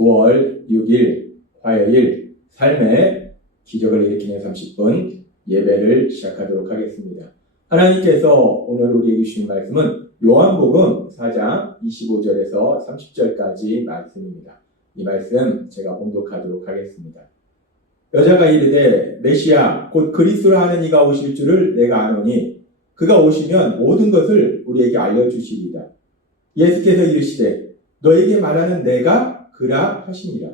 9월 6일 화요일 삶의 기적을 일으키는 30분 예배를 시작하도록 하겠습니다. 하나님께서 오늘 우리에게 주신 말씀은 요한복음 4장 25절에서 30절까지 말씀입니다. 이 말씀 제가 봉독하도록 하겠습니다. 여자가 이르되 메시아 곧 그리스도라 하는 이가 오실 줄을 내가 아노니 그가 오시면 모든 것을 우리에게 알려주시리이다. 예수께서 이르시되 너에게 말하는 내가 그라 하시니라.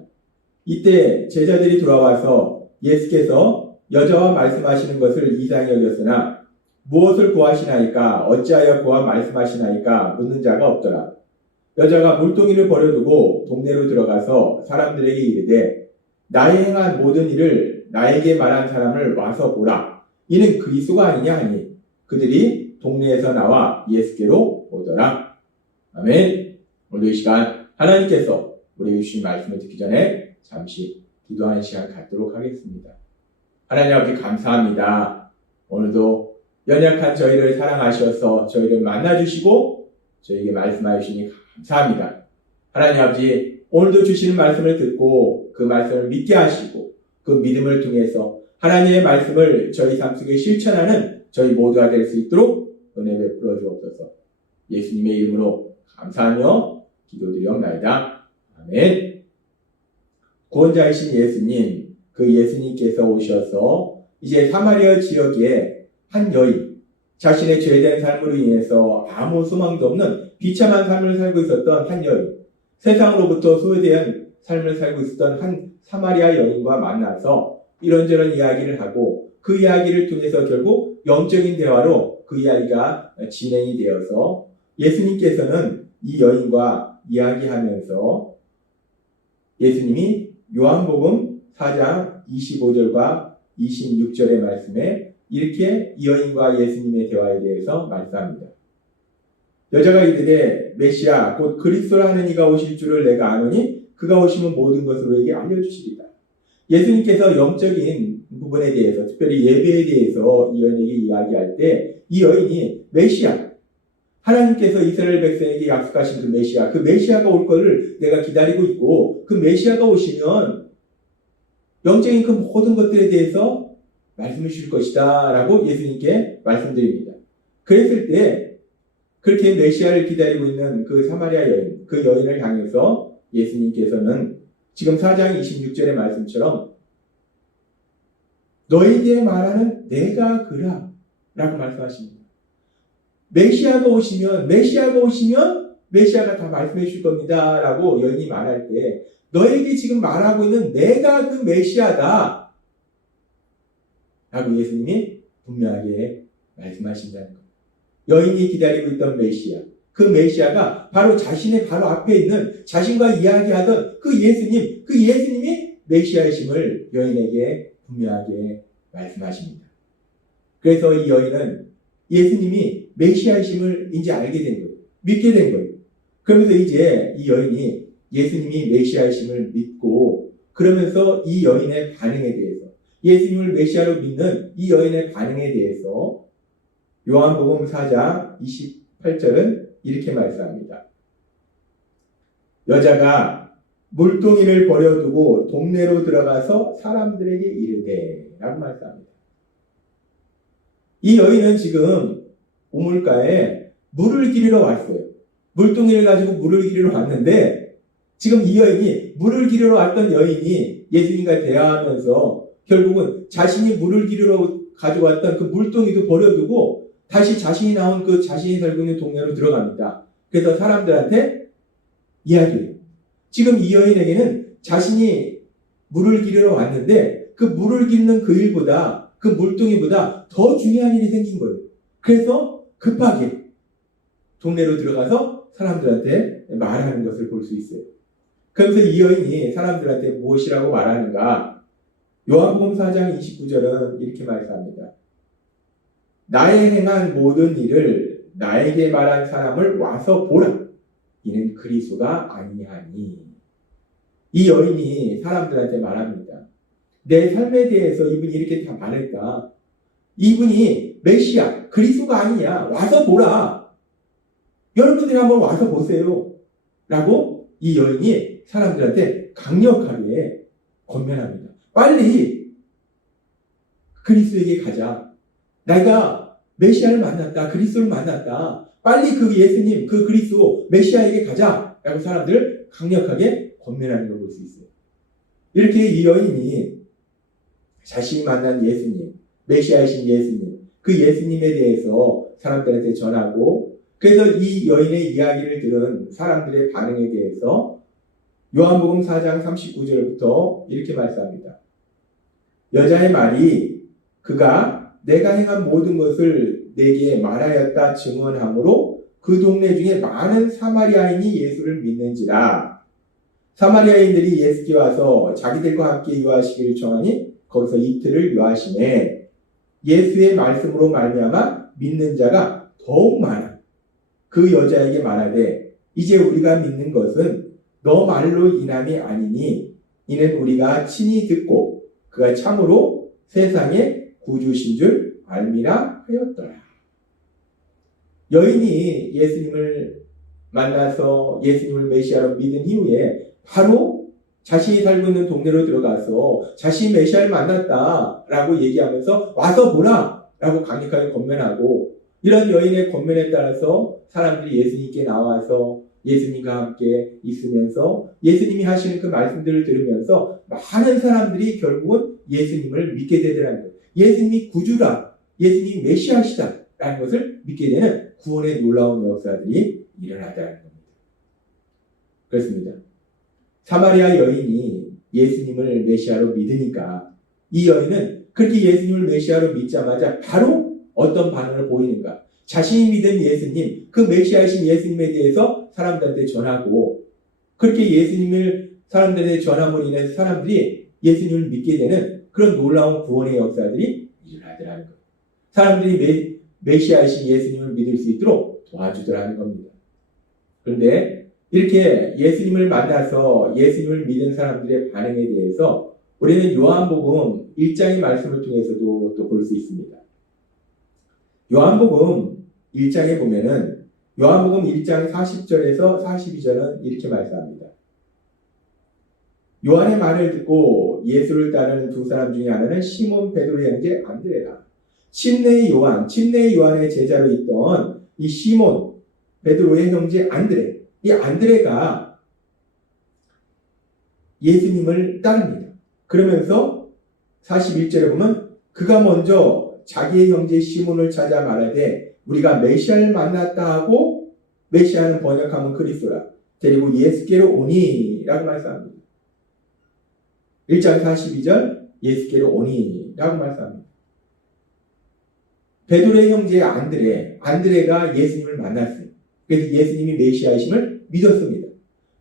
이때 제자들이 돌아와서 예수께서 여자와 말씀하시는 것을 이상히 여겼으나 무엇을 구하시나이까 어찌하여 그와 말씀하시나이까 묻는 자가 없더라. 여자가 물동이를 버려두고 동네로 들어가서 사람들에게 이르되 나의 행한 모든 일을 나에게 말한 사람을 와서 보라. 이는 그리스도가 아니냐 하니 그들이 동네에서 나와 예수께로 오더라. 아멘. 오늘 이 시간 하나님께서 우리에게 주신 말씀을 듣기 전에 잠시 기도하는 시간 갖도록 하겠습니다. 하나님 아버지 감사합니다. 오늘도 연약한 저희를 사랑하셔서 저희를 만나주시고 저희에게 말씀하여 주시니 감사합니다. 하나님 아버지 오늘도 주시는 말씀을 듣고 그 말씀을 믿게 하시고 그 믿음을 통해서 하나님의 말씀을 저희 삶 속에 실천하는 저희 모두가 될 수 있도록 은혜 베풀어 주옵소서. 예수님의 이름으로 감사하며 기도드리옵나이다. 아멘. 구원자이신 예수님, 그 예수님께서 오셔서 이제 사마리아 지역에 한 여인, 자신의 죄된 삶으로 인해서 아무 소망도 없는 비참한 삶을 살고 있었던 한 여인, 세상으로부터 소외된 삶을 살고 있었던 한 사마리아 여인과 만나서 이런저런 이야기를 하고 그 이야기를 통해서 결국 영적인 대화로 그 이야기가 진행이 되어서 예수님께서는 이 여인과 이야기하면서 예수님이 요한복음 4장 25절과 26절의 말씀에 이렇게 이 여인과 예수님의 대화에 대해서 말씀합니다. 여자가 이르되 메시아 곧 그리스도라 하는 이가 오실 줄을 내가 아노니 그가 오시면 모든 것을 우리에게 알려주시리다. 예수님께서 영적인 부분에 대해서 특별히 예배에 대해서 이 여인에게 이야기할 때 이 여인이 메시아, 하나님께서 이스라엘 백성에게 약속하신 그 메시아가 올 거를 내가 기다리고 있고 그 메시아가 오시면 영적인 그 모든 것들에 대해서 말씀해 주실 것이다 라고 예수님께 말씀드립니다. 그랬을 때 그렇게 메시아를 기다리고 있는 그 사마리아 여인, 그 여인을 향해서 예수님께서는 지금 4장 26절의 말씀처럼 너에게 말하는 내가 그라 라고 말씀하십니다. 메시아가 오시면 메시아가 다 말씀해 주실 겁니다 라고 여인이 말할 때 너에게 지금 말하고 있는 내가 그 메시아다 라고 예수님이 분명하게 말씀하신다는 것. 여인이 기다리고 있던 메시아, 그 메시아가 바로 자신의 바로 앞에 있는 자신과 이야기하던 그 예수님이 메시아이심을 여인에게 분명하게 말씀하십니다. 그래서 이 여인은 예수님이 메시아이심을 이제 알게 된 거예요. 믿게 된 거예요. 그러면서 이제 이 여인이 예수님이 메시아이심을 믿고 그러면서 이 여인의 반응에 대해서 예수님을 메시아로 믿는 이 여인의 반응에 대해서 요한복음 4장 28절은 이렇게 말씀합니다. 여자가 물동이를 버려두고 동네로 들어가서 사람들에게 이르되 라고 말씀합니다. 이 여인은 지금 우물가에 물을 기르러 왔어요. 물동이를 가지고 물을 기르러 왔는데 지금 이 여인이 물을 기르러 왔던 여인이 예수님과 대화하면서 결국은 자신이 물을 기르러 가지고 왔던 그 물동이도 버려두고 다시 자신이 나온 그 자신이 살고 있는 동네로 들어갑니다. 그래서 사람들한테 이야기해요. 지금 이 여인에게는 자신이 물을 기르러 왔는데 그 물을 기르는 그 일보다 그 물동이보다 더 중요한 일이 생긴 거예요. 그래서 급하게 동네로 들어가서 사람들한테 말하는 것을 볼 수 있어요. 그러면서 이 여인이 사람들한테 무엇이라고 말하는가? 요한복음 4장 29절은 이렇게 말씀합니다. 나의 행한 모든 일을 나에게 말한 사람을 와서 보라. 이는 그리스도가 아니하니. 이 여인이 사람들한테 말합니다. 내 삶에 대해서 이분이 이렇게 다 말할까? 이분이 메시아, 그리스도가 아니냐. 와서 보라. 여러분들이 한번 와서 보세요. 라고 이 여인이 사람들한테 강력하게 권면합니다. 빨리 그리스도에게 가자. 내가 메시아를 만났다. 그리스도를 만났다. 빨리 그 예수님, 그 그리스도 메시아에게 가자. 라고 사람들을 강력하게 권면하는 걸 볼 수 있어요. 이렇게 이 여인이 자신이 만난 예수님, 메시아이신 예수님, 그 예수님에 대해서 사람들한테 전하고, 그래서 이 여인의 이야기를 들은 사람들의 반응에 대해서 요한복음 4장 39절부터 이렇게 말씀합니다. 여자의 말이 그가 내가 행한 모든 것을 내게 말하였다 증언하므로 그 동네 중에 많은 사마리아인이 예수를 믿는지라. 사마리아인들이 예수께 와서 자기들과 함께 유하시기를 청하니 거기서 이틀을 유하시매 예수의 말씀으로 말미암아 믿는 자가 더욱 많아. 그 여자에게 말하되 이제 우리가 믿는 것은 너 말로 인함이 아니니 이는 우리가 친히 듣고 그가 참으로 세상의 구주신 줄 알미라 하였더라. 여인이 예수님을 만나서 예수님을 메시아로 믿은 이후에 바로 자신이 살고 있는 동네로 들어가서 자신이 메시아를 만났다라고 얘기하면서 와서 보라 라고 강력하게 권면하고, 이런 여인의 권면에 따라서 사람들이 예수님께 나와서 예수님과 함께 있으면서 예수님이 하시는 그 말씀들을 들으면서 많은 사람들이 결국은 예수님을 믿게 되더라는 거예요. 예수님이 구주라, 예수님이 메시아시다 라는 것을 믿게 되는 구원의 놀라운 역사들이 일어나더라는 겁니다. 그렇습니다. 사마리아 여인이 예수님을 메시아로 믿으니까 이 여인은 그렇게 예수님을 메시아로 믿자마자 바로 어떤 반응을 보이는가? 자신이 믿은 예수님, 그 메시아이신 예수님에 대해서 사람들한테 전하고, 그렇게 예수님을 사람들한테 전함으로 인해서 사람들이 예수님을 믿게 되는 그런 놀라운 구원의 역사들이 일어나더라는 거예요. 사람들이 메시아이신 예수님을 믿을 수 있도록 도와주더라는 겁니다. 그런데 이렇게 예수님을 만나서 예수님을 믿은 사람들의 반응에 대해서 우리는 요한복음 1장의 말씀을 통해서도 또 볼 수 있습니다. 요한복음 1장에 보면은 요한복음 1장 40절에서 42절은 이렇게 말씀합니다. 요한의 말을 듣고 예수를 따르는 두 사람 중에 하나는 시몬 베드로의 형제 안드레다. 침례의 요한의 제자로 있던 이 시몬 베드로의 형제 안드레. 이 안드레가 예수님을 따릅니다. 그러면서 41절에 보면 그가 먼저 자기의 형제 시몬을 찾아 말하되 우리가 메시아를 만났다 하고, 메시아는 번역하면 그리스도라, 데리고 예수께로 오니 라고 말씀합니다. 1장 42절 예수께로 오니 라고 말씀합니다. 베드로의 형제 안드레가 예수님을 만났어요. 그래서 예수님이 메시아이심을 믿었습니다.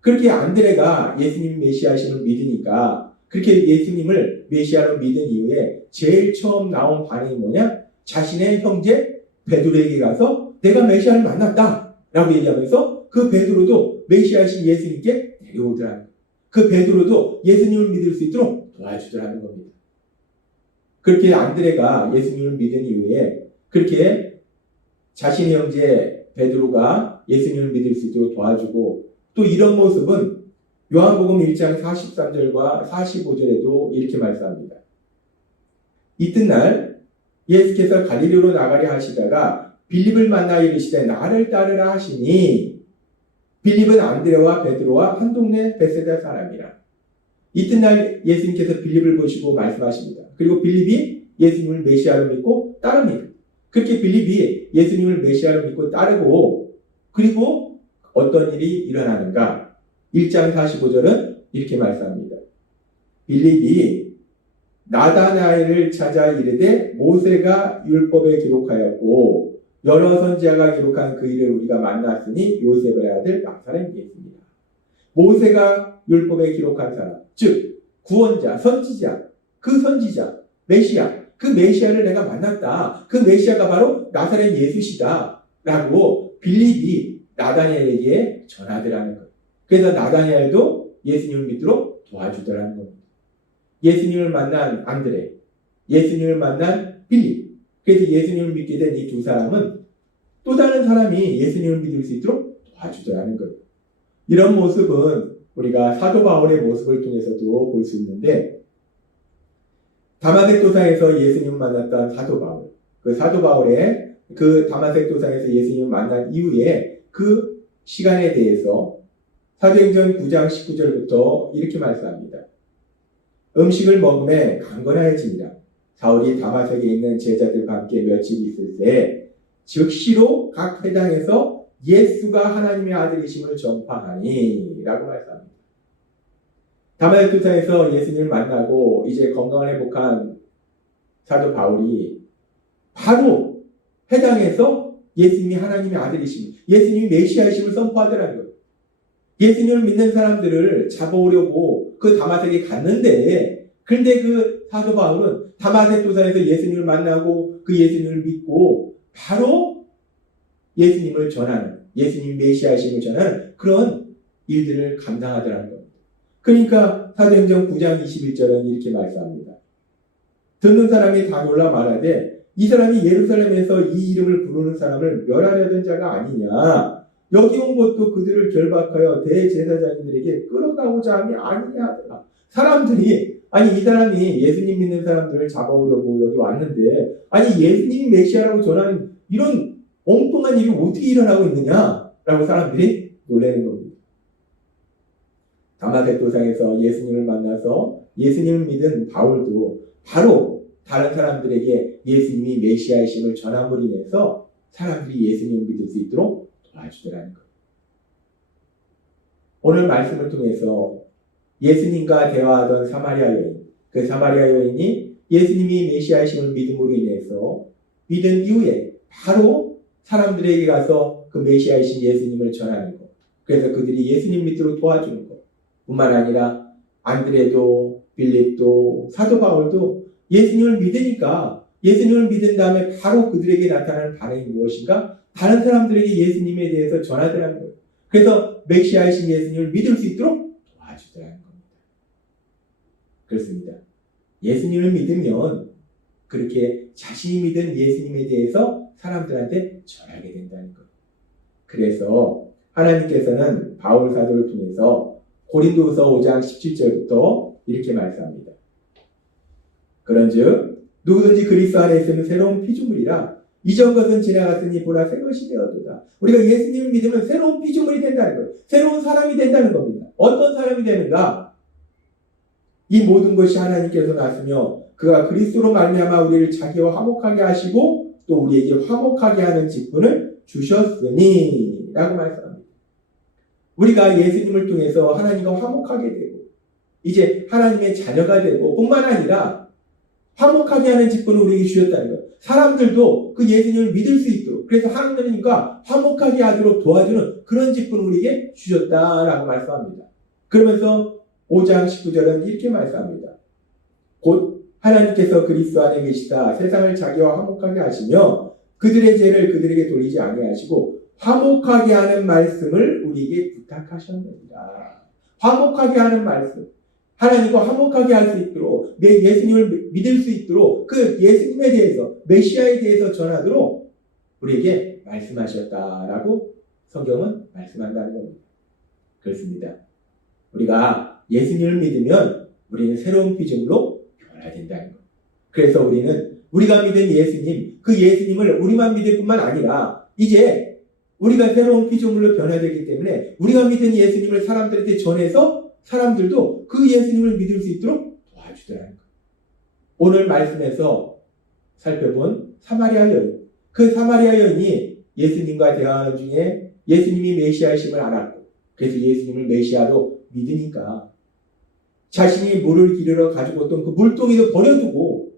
그렇게 안드레가 예수님이 메시아이심을 믿으니까, 그렇게 예수님을 메시아로 믿은 이후에 제일 처음 나온 반응이 뭐냐? 자신의 형제 베드로에게 가서 내가 메시아를 만났다 라고 얘기하면서 그 베드로도 메시아이신 예수님께 데려오더라는 거예요. 그 베드로도 예수님을 믿을 수 있도록 도와주더라는 겁니다. 그렇게 안드레가 예수님을 믿은 이후에 그렇게 자신의 형제 베드로가 예수님을 믿을 수 있도록 도와주고, 또 이런 모습은 요한복음 1장 43절과 45절에도 이렇게 말씀합니다. 이튿날 예수께서 갈릴리로 나가려 하시다가 빌립을 만나 이르시되 나를 따르라 하시니, 빌립은 안드레와 베드로와 한 동네 베세다 사람이라. 이튿날 예수님께서 빌립을 보시고 말씀하십니다. 그리고 빌립이 예수님을 메시아로 믿고 따릅니다. 그렇게 빌립이 예수님을 메시아로 믿고 따르고, 그리고 어떤 일이 일어나는가? 1장 45절은 이렇게 말씀합니다. 빌립이 나다나엘을 찾아 이르되 모세가 율법에 기록하였고 여러 선지자가 기록한 그 일을 우리가 만났으니 요셉의 아들 나사렛 예수입니다. 모세가 율법에 기록한 사람, 즉 구원자, 선지자, 그 선지자, 메시아, 그 메시아를 내가 만났다. 그 메시아가 바로 나사렛 예수시다 라고 빌립이 나다니엘에게 전하더라는 거예요. 그래서 나다니엘도 예수님을 믿도록 도와주더라는 겁니다. 예수님을 만난 안드레, 예수님을 만난 빌립, 그래서 예수님을 믿게 된 이 두 사람은 또 다른 사람이 예수님을 믿을 수 있도록 도와주더라는 거예요. 이런 모습은 우리가 사도 바울의 모습을 통해서도 볼 수 있는데, 다마색 도상에서 예수님을 만났던 사도 바울, 그 사도 바울의 그 다마색 도상에서 예수님을 만난 이후에 그 시간에 대해서 사도행전 9장 19절부터 이렇게 말씀합니다. 음식을 먹음에 강건하여지니라. 사울이 다마색에 있는 제자들과 함께 며칠 있을 때 즉시로 각 회당에서 예수가 하나님의 아들이심을 전파하니 라고 말씀합니다. 다마색 도상에서 예수님을 만나고 이제 건강을 회복한 사도 바울이 바로 회당에서 예수님이 하나님의 아들이심을, 예수님이 메시아이심을 선포하더라는 거예요. 예수님을 믿는 사람들을 잡아오려고 그 다마색에 갔는데, 그런데 그 사도 바울은 다마색 도상에서 예수님을 만나고 그 예수님을 믿고 바로 예수님을 전하는, 예수님 메시아이심을 전하는 그런 일들을 감당하더라는 겁니다. 그러니까 사도행전 9장 21절은 이렇게 말씀합니다. 듣는 사람이 다 놀라 말하되 이 사람이 예루살렘에서 이 이름을 부르는 사람을 멸하려던 자가 아니냐. 여기 온 것도 그들을 결박하여 대제사장들에게 끌어가고자 함이 아니냐 하더라. 사람들이, 아니 이 사람이 예수님 믿는 사람들을 잡아오려고 여기 왔는데, 아니 예수님이 메시아라고 전하는 이런 엉뚱한 일이 어떻게 일어나고 있느냐 라고 사람들이 놀라는 겁니다. 다마색 도상에서 예수님을 만나서 예수님을 믿은 바울도 바로 다른 사람들에게 예수님이 메시아이심을 전함으로 인해서 사람들이 예수님을 믿을 수 있도록 도와주더라는 거예요. 오늘 말씀을 통해서 예수님과 대화하던 사마리아 여인, 그 사마리아 여인이 예수님이 메시아이심을 믿음으로 인해서 믿은 이후에 바로 사람들에게 가서 그 메시아이신 예수님을 전하는 것, 그래서 그들이 예수님 믿도록 도와주는 것 뿐만 아니라 안드레도, 빌립도, 사도 바울도 예수님을 믿으니까 예수님을 믿은 다음에 바로 그들에게 나타나는 반응이 무엇인가? 다른 사람들에게 예수님에 대해서 전하더라는 거예요. 그래서 메시아이신 예수님을 믿을 수 있도록 도와주더라는 겁니다. 그렇습니다. 예수님을 믿으면 그렇게 자신이 믿은 예수님에 대해서 사람들한테 전하게 된다는 거예요. 그래서 하나님께서는 바울 사도를 통해서 고린도후서 5장 17절부터 이렇게 말씀합니다. 그런즉 누구든지 그리스도 안에 있으면 새로운 피조물이라 이전 것은 지나갔으니 보라 새 것이 되었도다. 우리가 예수님을 믿으면 새로운 피조물이 된다는 거예요. 새로운 사람이 된다는 겁니다. 어떤 사람이 되는가? 이 모든 것이 하나님께서 났으며 그가 그리스도로 말미암아 우리를 자기와 화목하게 하시고 또 우리에게 화목하게 하는 직분을 주셨으니 라고 말씀합니다. 우리가 예수님을 통해서 하나님과 화목하게 되고 이제 하나님의 자녀가 되고 뿐만 아니라 화목하게 하는 직분을 우리에게 주셨다는 거예요. 사람들도 그 예수님을 믿을 수 있도록, 그래서 하나님과 화목하게 하도록 도와주는 그런 직분을 우리에게 주셨다라고 말씀합니다. 그러면서 5장 19절은 이렇게 말씀합니다. 곧 하나님께서 그리스도 안에 계시다 세상을 자기와 화목하게 하시며 그들의 죄를 그들에게 돌리지 아니하시고 화목하게 하는 말씀을 우리에게 부탁하셨느니라. 화목하게 하는 말씀, 하나님과 화목하게 할 수 있도록, 예수님을 믿을 수 있도록 그 예수님에 대해서, 메시아에 대해서 전하도록 우리에게 말씀하셨다라고 성경은 말씀한다는 겁니다. 그렇습니다. 우리가 예수님을 믿으면 우리는 새로운 피조물로 변화된다는 것. 그래서 우리는 우리가 믿은 예수님, 그 예수님을 우리만 믿을 뿐만 아니라 이제 우리가 새로운 피조물로 변화되기 때문에 우리가 믿은 예수님을 사람들한테 전해서 사람들도 그 예수님을 믿을 수 있도록 도와주더라는 거예요. 오늘 말씀에서 살펴본 사마리아 여인, 그 사마리아 여인이 예수님과 대화하는 중에 예수님이 메시아이심을 알았고 그래서 예수님을 메시아로 믿으니까 자신이 물을 기르러 가지고 있던 그 물동이도 버려두고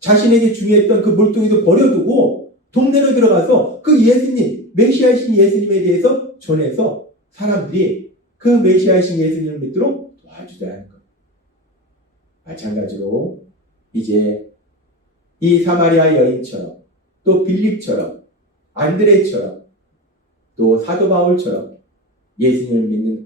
자신에게 중요했던 그 물동이도 버려두고 동네로 들어가서 그 예수님, 메시아이신 예수님에 대해서 전해서 사람들이 그 메시아이신 예수님을 믿도록 도와주더라는 것. 마찬가지로 이제 이 사마리아 여인처럼 또 빌립처럼 안드레처럼 또 사도 바울처럼 예수님을 믿는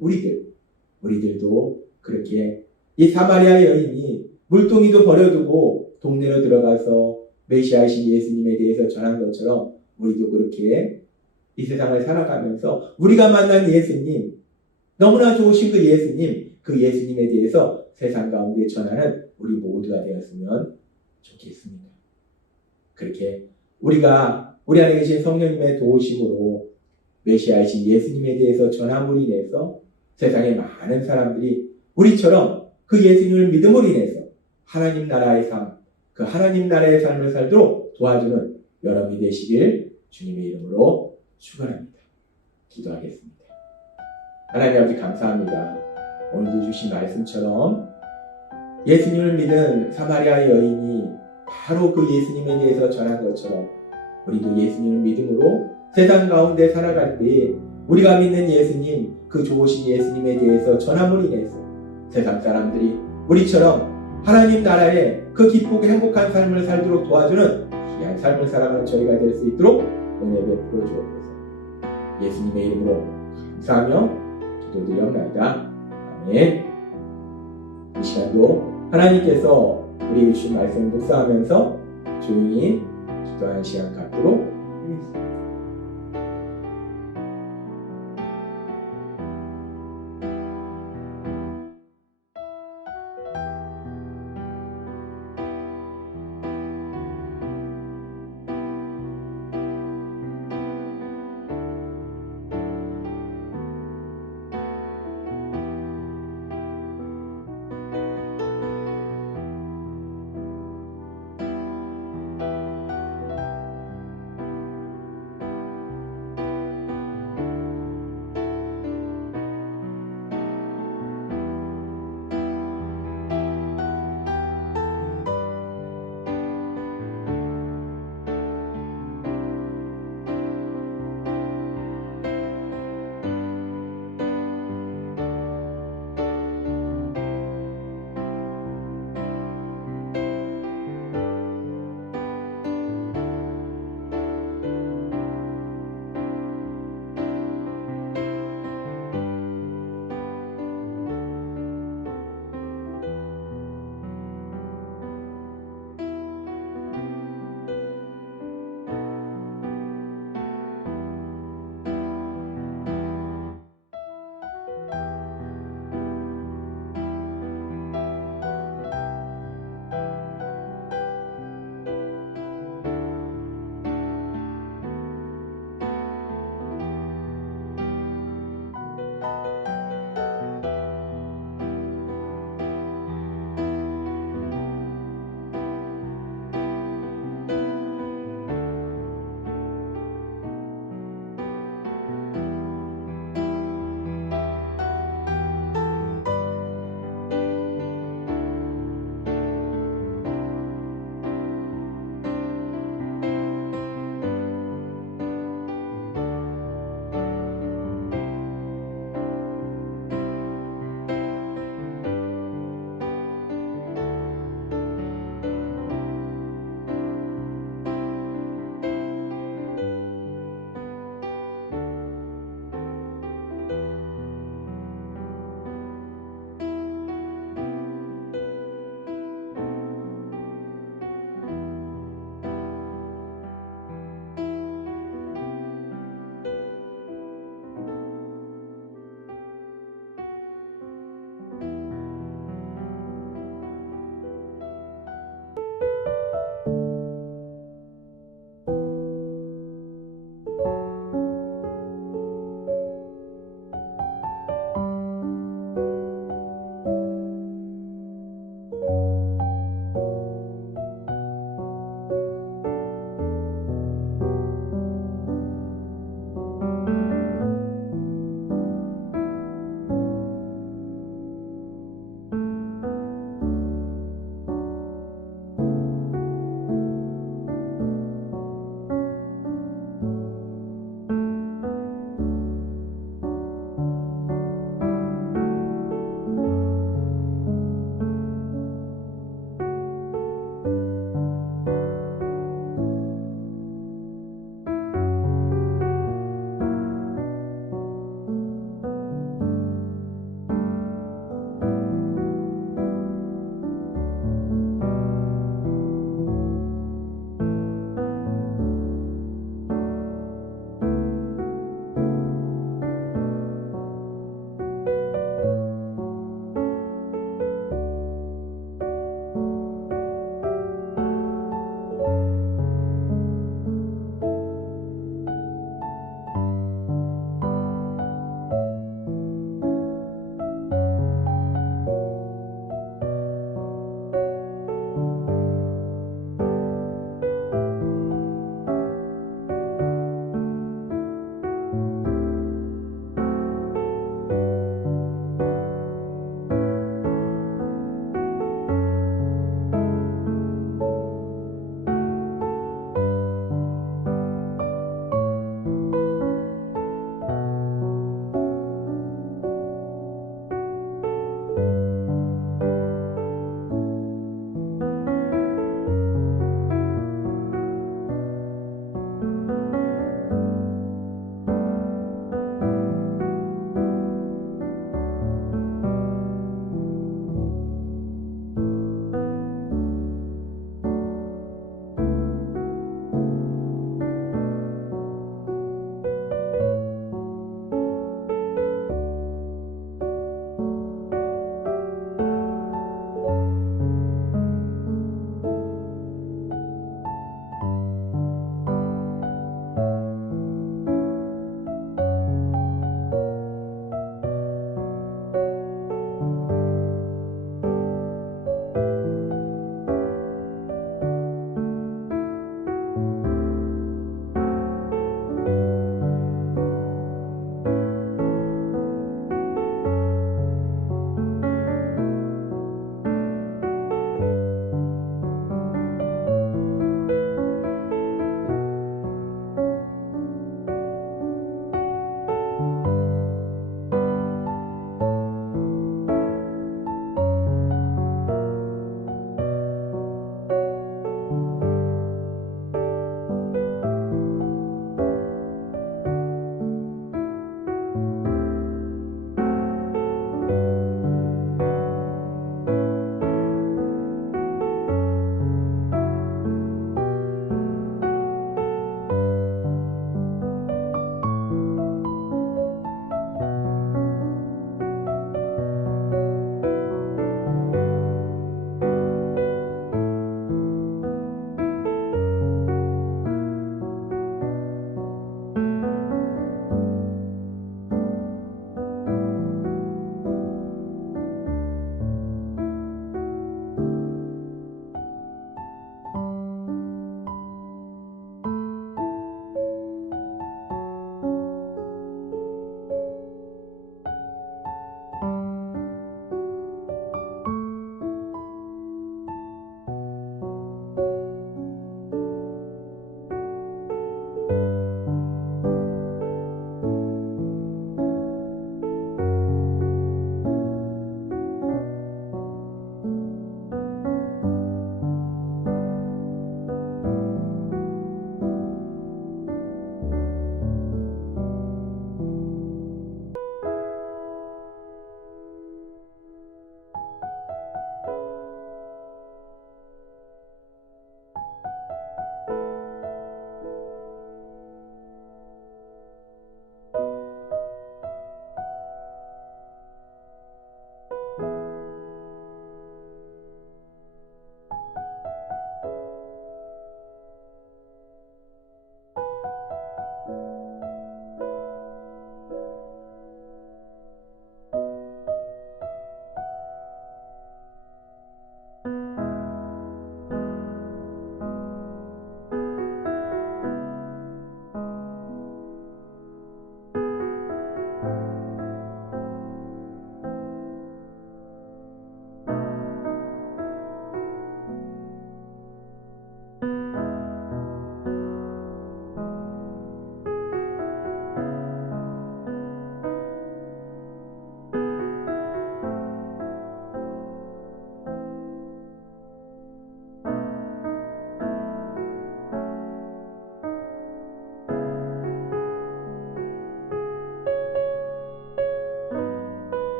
우리들도 그렇게 이 사마리아 여인이 물동이도 버려두고 동네로 들어가서 메시아이신 예수님에 대해서 전한 것처럼 우리도 그렇게 이 세상을 살아가면서 우리가 만난 예수님, 너무나 좋으신 그 예수님, 그 예수님에 대해서 세상 가운데 전하는 우리 모두가 되었으면 좋겠습니다. 그렇게 우리가 우리 안에 계신 성령님의 도우심으로 메시아이신 예수님에 대해서 전함으로 인해서 세상의 많은 사람들이 우리처럼 그 예수님을 믿음으로 인해서 하나님 나라의 삶, 그 하나님 나라의 삶을 살도록 도와주는 여러분이 되시길 주님의 이름으로 축원합니다. 기도하겠습니다. 하나님 아버지 감사합니다. 오늘도 주신 말씀처럼 예수님을 믿은 사마리아 여인이 바로 그 예수님에 대해서 전한 것처럼 우리도 예수님을 믿음으로 세상 가운데 살아갈 때에 우리가 믿는 예수님, 그 좋으신 예수님에 대해서 전함으로 인해서 세상 사람들이 우리처럼 하나님 나라의 그 기쁘고 행복한 삶을 살도록 도와주는 귀한 삶을 살아가는 저희가 될 수 있도록 은혜 베풀어 주옵소서. 예수님의 이름으로 감사하며 기도드리옵나이다. 아멘. 이 시간도 하나님께서 우리에게 주신 말씀을 묵상하면서 조용히 기도하는 시간 갖도록 하겠습니다.